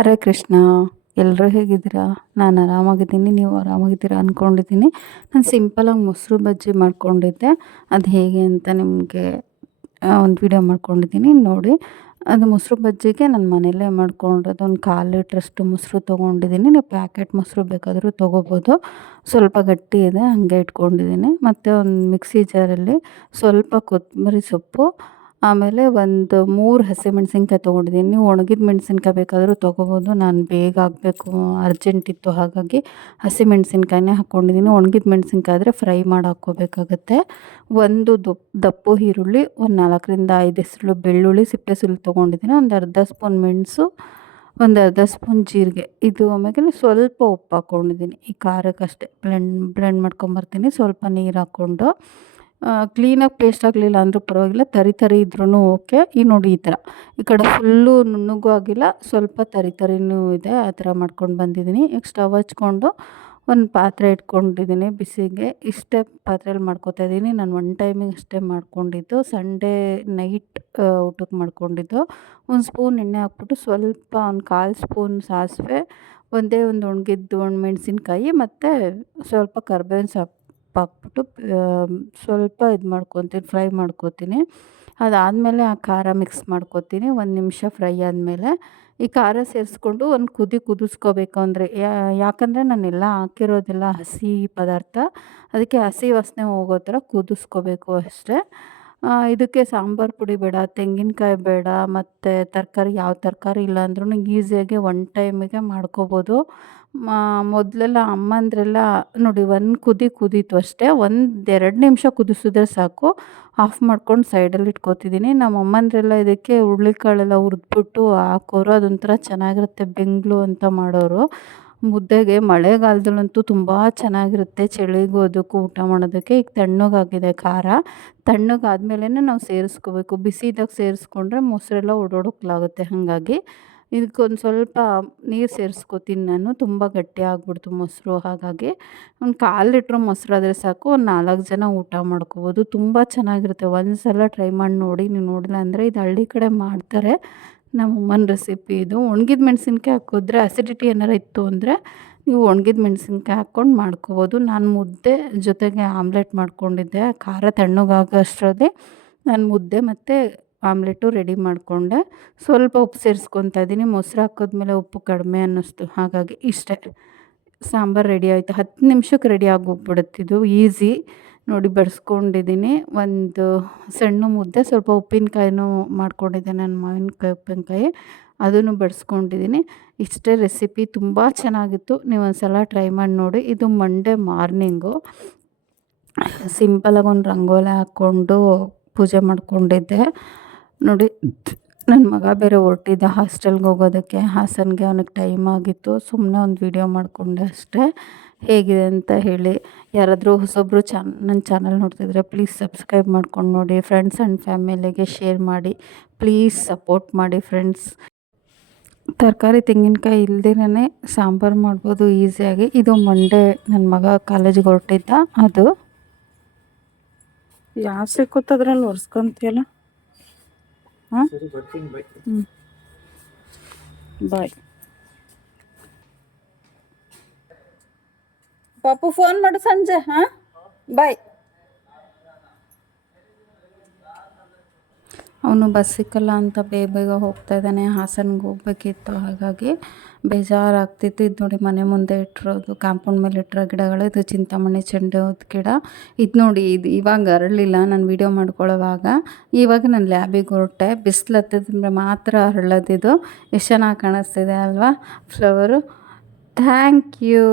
ಹರೇ ಕೃಷ್ಣ ಎಲ್ಲರೂ ಹೇಗಿದ್ದೀರಾ? ನಾನು ಆರಾಮಾಗಿದ್ದೀನಿ, ನೀವು ಆರಾಮಾಗಿದ್ದೀರಾ ಅಂದ್ಕೊಂಡಿದ್ದೀನಿ ನಾನು ಸಿಂಪಲಾಗಿ ಮೊಸರು ಬಜ್ಜಿ ಮಾಡ್ಕೊಂಡಿದ್ದೆ. ಅದು ಹೇಗೆ ಅಂತ ನಿಮಗೆ ಒಂದು ವಿಡಿಯೋ ಮಾಡ್ಕೊಂಡಿದ್ದೀನಿ. ನೋಡಿ, ಅದು ಮೊಸರು ಬಜ್ಜಿಗೆ ನಾನು ಮನೆಯಲ್ಲೇ ಮಾಡ್ಕೊಂಡಿರೋದು. ಒಂದು ಕಾಲು ಲೀಟ್ರಷ್ಟು ಮೊಸರು ತೊಗೊಂಡಿದ್ದೀನಿ. ನೀವು ಪ್ಯಾಕೆಟ್ ಮೊಸರು ಬೇಕಾದರೂ ತೊಗೋಬೋದು. ಸ್ವಲ್ಪ ಗಟ್ಟಿ ಇದೆ, ಹಾಗೆ ಇಟ್ಕೊಂಡಿದ್ದೀನಿ. ಮತ್ತು ಒಂದು ಮಿಕ್ಸಿ ಜಾರಲ್ಲಿ ಸ್ವಲ್ಪ ಕೊತ್ತಂಬರಿ ಸೊಪ್ಪು ಆಮೇಲೆ ಒಂದು ಮೂರು ಹಸಿಮೆಣ್ಸಿನ್ಕಾಯಿ ತೊಗೊಂಡಿದ್ದೀನಿ. ನೀವು ಒಣಗಿದ ಮೆಣಸಿನ್ಕಾಯಿ ಬೇಕಾದರೂ ತೊಗೋಬೋದು. ನಾನು ಬೇಗ ಆಗಬೇಕು ಅರ್ಜೆಂಟ್ ಇತ್ತು ಹಾಗಾಗಿ ಹಸಿಮೆಣ್ಸಿನ್ಕಾಯಿನೇ ಹಾಕ್ಕೊಂಡಿದ್ದೀನಿ. ಒಣಗಿದ ಮೆಣಸಿನ್ಕಾಯಿ ಆದರೆ ಫ್ರೈ ಮಾಡಿ ಹಾಕ್ಕೋಬೇಕಾಗತ್ತೆ. ಒಂದು ದೊಪ್ ದಪ್ಪು ಈರುಳ್ಳಿ, ಒಂದು ನಾಲ್ಕರಿಂದ ಐದು ಹೆಸರು ಬೆಳ್ಳುಳ್ಳಿ, ಸಿಪ್ಪೆ ಸುಲಿದು ತೊಗೊಂಡಿದ್ದೀನಿ. ಒಂದು ಅರ್ಧ ಸ್ಪೂನ್ ಮೆಣಸು, ಒಂದು ಅರ್ಧ ಸ್ಪೂನ್ ಜೀರಿಗೆ. ಇದು ಆಮೇಲೆ ಸ್ವಲ್ಪ ಉಪ್ಪು ಹಾಕ್ಕೊಂಡಿದ್ದೀನಿ. ಈ ಖಾರಕ್ಕಷ್ಟೇ. Blend blend ಮಾಡ್ಕೊಂಬರ್ತೀನಿ. ಸ್ವಲ್ಪ ನೀರು ಹಾಕ್ಕೊಂಡು. ಕ್ಲೀನಾಗಿ ಪೇಸ್ಟ್ ಆಗಲಿಲ್ಲ ಅಂದರೂ ಪರವಾಗಿಲ್ಲ, ತರಿ ತರಿ ಇದ್ರೂ ಓಕೆ ಈ ನೋಡಿ ಈ ಥರ ಈ ಕಡೆ ಫುಲ್ಲು ನುಣ್ಣಗೂ ಆಗಿಲ್ಲ, ಸ್ವಲ್ಪ ತರಿ ತರಿನೂ ಇದೆ, ಆ ಥರ ಮಾಡ್ಕೊಂಡು ಬಂದಿದ್ದೀನಿ. ಈಗ ಸ್ಟವ್ ಹಚ್ಕೊಂಡು ಒಂದು ಪಾತ್ರೆ ಇಟ್ಕೊಂಡಿದ್ದೀನಿ ಬಿಸಿಗೆ. ಇಷ್ಟೇ ಪಾತ್ರೆಯಲ್ಲಿ ಮಾಡ್ಕೊತಾ ಇದ್ದೀನಿ. ನಾನು ಒನ್ ಟೈಮಿಗೆ ಅಷ್ಟೇ ಮಾಡ್ಕೊಂಡಿದ್ದು. ಸಂಡೇ ನೈಟ್ ಊಟಕ್ಕೆ ಮಾಡ್ಕೊಂಡಿದ್ದು. ಒಂದು ಸ್ಪೂನ್ ಎಣ್ಣೆ ಹಾಕ್ಬಿಟ್ಟು ಸ್ವಲ್ಪ ಒಂದು ಕಾಲು ಸ್ಪೂನ್ ಸಾಸಿವೆ, ಒಂದೇ ಒಂದು ಒಣಗಿದ್ದು ಒಣ ಮೆಣಸಿನ್ಕಾಯಿ ಮತ್ತು ಸ್ವಲ್ಪ ಕರ್ಬೇವಿನ ಸೊಪ್ಪು ಹಾಕ್ಬಿಟ್ಟು ಸ್ವಲ್ಪ ಇದು ಮಾಡ್ಕೊತೀನಿ, ಫ್ರೈ ಮಾಡ್ಕೊತೀನಿ. ಅದಾದಮೇಲೆ ಆ ಖಾರ ಮಿಕ್ಸ್ ಮಾಡ್ಕೊತೀನಿ, ಒಂದು ನಿಮಿಷ ಫ್ರೈ ಆದಮೇಲೆ. ಈ ಖಾರ ಸೇರಿಸ್ಕೊಂಡು ಒಂದು ಕುದಿ ಕುದಿಸ್ಕೋಬೇಕು ಅಂದರೆ ಯಾಕಂದರೆ ನಾನೆಲ್ಲ ಹಾಕಿರೋದೆಲ್ಲ ಹಸಿ ಪದಾರ್ಥ. ಅದಕ್ಕೆ ಹಸಿ ವಾಸನೆ ಹೋಗೋ ಥರ ಕುದಿಸ್ಕೋಬೇಕು ಅಷ್ಟೇ. ಇದಕ್ಕೆ ಸಾಂಬಾರು ಪುಡಿ ಬೇಡ, ತೆಂಗಿನಕಾಯಿ ಬೇಡ, ಮತ್ತು ತರಕಾರಿ ಯಾವ ತರಕಾರಿ ಇಲ್ಲ ಅಂದ್ರೂ ಈಸಿಯಾಗಿ ಒನ್ ಟೈಮಿಗೆ ಮಾಡ್ಕೊಬೋದು. ಮೊದಲೆಲ್ಲ ಅಮ್ಮಂದ್ರೆಲ್ಲ ನೋಡಿ ಒಂದು ಕುದಿ ಕುದೀತು ಅಷ್ಟೇ, ಒಂದು ಎರಡು ನಿಮಿಷ ಕುದಿಸಿದ್ರೆ ಸಾಕು ಆಫ್ ಮಾಡ್ಕೊಂಡು ಸೈಡಲ್ಲಿ ಇಟ್ಕೋತಿದ್ದೀನಿ ನಮ್ಮ ಅಮ್ಮಂದ್ರೆಲ್ಲ ಇದಕ್ಕೆ ಹುರುಳಿಕಾಳೆಲ್ಲ ಹುರಿದ್ಬಿಟ್ಟು ಹಾಕೋರು, ಅದೊಂಥರ ಚೆನ್ನಾಗಿರುತ್ತೆ ಬೆಂಗ್ಳು ಅಂತ ಮಾಡೋರು. ಮುದ್ದೆಗೆ ಮಳೆಗಾಲದಲ್ಲಂತೂ ತುಂಬ ಚೆನ್ನಾಗಿರುತ್ತೆ ಚಳಿಗೂ ಅದಕ್ಕೂ ಊಟ ಮಾಡೋದಕ್ಕೆ. ಈಗ ತಣ್ಣಗಾಗಿದೆ ಖಾರ. ತಣ್ಣಗಾದ್ಮೇಲೆ ನಾವು ಸೇರಿಸ್ಕೋಬೇಕು. ಇದ್ದಾಗ ಸೇರಿಸ್ಕೊಂಡ್ರೆ ಮೊಸರೆಲ್ಲ ಓಡೋಡೋಕ್ಲಾಗುತ್ತೆ ಹಾಗಾಗಿ. ಇದಕ್ಕೊಂದು ಸ್ವಲ್ಪ ನೀರು ಸೇರಿಸ್ಕೋತೀನಿ ನಾನು. ತುಂಬ ಗಟ್ಟಿ ಆಗ್ಬಿಡ್ತು ಮೊಸರು ಹಾಗಾಗಿ. ಒಂದು ಕಾಲು ಲೀಟ್ರ್ ಮೊಸರು ಆದರೆ ಸಾಕು. ಒಂದು ನಾಲ್ಕು ಜನ ಊಟ ಮಾಡ್ಕೋಬೋದು. ತುಂಬ ಚೆನ್ನಾಗಿರುತ್ತೆ. ಒಂದು ಸಲ ಟ್ರೈ ಮಾಡಿ ನೋಡಿ. ನೀವು ನೋಡಿಲ್ಲ ಅಂದರೆ ಇದು ಹಳ್ಳಿ ಕಡೆ ಮಾಡ್ತಾರೆ. ನಮ್ಮ ಅಮ್ಮನ ರೆಸಿಪಿ ಇದು. ಒಣಗಿದ ಮೆಣಸಿನ್ಕಾಯಿ ಹಾಕಿದ್ರೆ ಅಸಿಡಿಟಿ ಏನಾರು ಇತ್ತು ಅಂದರೆ ನೀವು ಒಣಗಿದ ಮೆಣಸಿನ್ಕಾಯಿ ಹಾಕ್ಕೊಂಡು ಮಾಡ್ಕೋಬೋದು. ನಾನು ಮುದ್ದೆ ಜೊತೆಗೆ ಆಮ್ಲೆಟ್ ಮಾಡ್ಕೊಂಡಿದ್ದೆ. ಖಾರ ತಣ್ಣಗಾಗೋಷ್ಟರಲ್ಲಿ ನಾನು ಮುದ್ದೆ ಮತ್ತು ಆಮ್ಲೆಟು ರೆಡಿ ಮಾಡಿಕೊಂಡೆ. ಸ್ವಲ್ಪ ಉಪ್ಪು ಸೇರಿಸ್ಕೊತಾ ಇದ್ದೀನಿ. ಮೊಸರು ಹಾಕಿದ್ಮೇಲೆ ಉಪ್ಪು ಕಡಿಮೆ ಅನ್ನಿಸ್ತು. ಹಾಗಾಗಿ ಇಷ್ಟೇ. ಸಾಂಬಾರು ರೆಡಿ ಆಯಿತು. ಹತ್ತು ನಿಮಿಷಕ್ಕೆ ರೆಡಿ ಆಗೋಗ್ಬಿಡುತ್ತಿದ್ದು ಈಸಿ ನೋಡಿ ಬಡಿಸ್ಕೊಂಡಿದ್ದೀನಿ. ಒಂದು ಸಣ್ಣ ಮುದ್ದೆ, ಸ್ವಲ್ಪ ಉಪ್ಪಿನಕಾಯಿನೂ ಮಾಡ್ಕೊಂಡಿದ್ದೆ ನಾನು ಮಾವಿನಕಾಯಿ, ಉಪ್ಪಿನಕಾಯಿ. ಅದನ್ನು ಬಡಿಸ್ಕೊಂಡಿದ್ದೀನಿ. ಇಷ್ಟೇ ರೆಸಿಪಿ ತುಂಬ ಚೆನ್ನಾಗಿತ್ತು. ನೀವು ಒಂದು ಸಲ ಟ್ರೈ ಮಾಡಿ ನೋಡಿ. ಇದು ಮಂಡೇ ಮಾರ್ನಿಂಗು. ಸಿಂಪಲಾಗಿ ಒಂದು ರಂಗೋಲಿ ಹಾಕ್ಕೊಂಡು ಪೂಜೆ ಮಾಡಿಕೊಂಡಿದ್ದೆ. ನೋಡಿ. ನನ್ನ ಮಗ ಬೇರೆ ಹೊರಟಿದ್ದ ಹಾಸ್ಟೆಲ್ಗೆ ಹೋಗೋದಕ್ಕೆ. ಹಾಸನ್ಗೆ ಅವನಿಗೆ ಟೈಮ್ ಆಗಿತ್ತು. ಸುಮ್ಮನೆ ಒಂದು ವೀಡಿಯೋ ಮಾಡಿಕೊಂಡೆ ಅಷ್ಟೇ. ಹೇಗಿದೆ ಅಂತ ಹೇಳಿ. ಯಾರಾದರೂ ಹೊಸೊಬ್ಬರು ಚಾನ್ ನನ್ನ ಚಾನಲ್ ನೋಡ್ತಿದ್ರೆ ಪ್ಲೀಸ್ ಸಬ್ಸ್ಕ್ರೈಬ್ ಮಾಡ್ಕೊಂಡು ನೋಡಿ. ಫ್ರೆಂಡ್ಸ್ ಆ್ಯಂಡ್ ಫ್ಯಾಮಿಲಿಗೆ ಶೇರ್ ಮಾಡಿ. ಪ್ಲೀಸ್ ಸಪೋರ್ಟ್ ಮಾಡಿ ಫ್ರೆಂಡ್ಸ್ ತರಕಾರಿ ತೆಂಗಿನಕಾಯಿ ಇಲ್ದಿರೇ ಸಾಂಬಾರು ಮಾಡ್ಬೋದು ಈಸಿಯಾಗಿ. ಇದು ಮಂಡೇ ನನ್ನ ಮಗ ಕಾಲೇಜಿಗೆ ಹೊರಟಿದ್ದ. ಅದು? ಯಾವ ಸಿಕ್ಕುತ್ತದ್ರಲ್ಲಿ ಒರೆಸ್ಕೊಂತೀಯಲ್ಲ? ಹಾಂ ಹ್ಞೂ ಬಾಯ್ ಪಾಪು ಫೋನ್ ಮಾಡು ಸಂಜೆ ಹಾಂ? ಬಾಯ್ ಅವನು ಬಸ್ ಸಿಕ್ಕಲ್ಲ ಅಂತ ಬೇಗ ಬೇಗ ಹೋಗ್ತಾ ಇದ್ದಾನೆ. ಹಾಸನ್ಗೆ ಹೋಗ್ಬೇಕಿತ್ತು. ಹಾಗಾಗಿ ಬೇಜಾರಾಗ್ತಿತ್ತು. ಇದು ನೋಡಿ ಮನೆ ಮುಂದೆ ಇಟ್ಟಿರೋದು, ಕಾಂಪೌಂಡ್ ಮೇಲೆ ಇಟ್ಟಿರೋ ಗಿಡಗಳು. ಇದು ಚಿಂತಾಮಣಿ ಚೆಂಡು ಗಿಡ. ಇದು ನೋಡಿ, ಇದು ಇವಾಗ ಅರಳಿಲ್ಲ. ನಾನು ವೀಡಿಯೋ ಮಾಡ್ಕೊಳ್ಳೋವಾಗ. ಇವಾಗ ನಾನು ಲ್ಯಾಬಿಗೆ ಹೊರಟೆ. ಬಿಸಿಲು ಹತ್ತಿದ್ರೆ ಮಾತ್ರ ಅರಳೋದಿದು. ಎಷ್ಟು ಚೆನ್ನಾಗಿ ಕಾಣಿಸ್ತಿದೆ ಅಲ್ವಾ? Flower thank you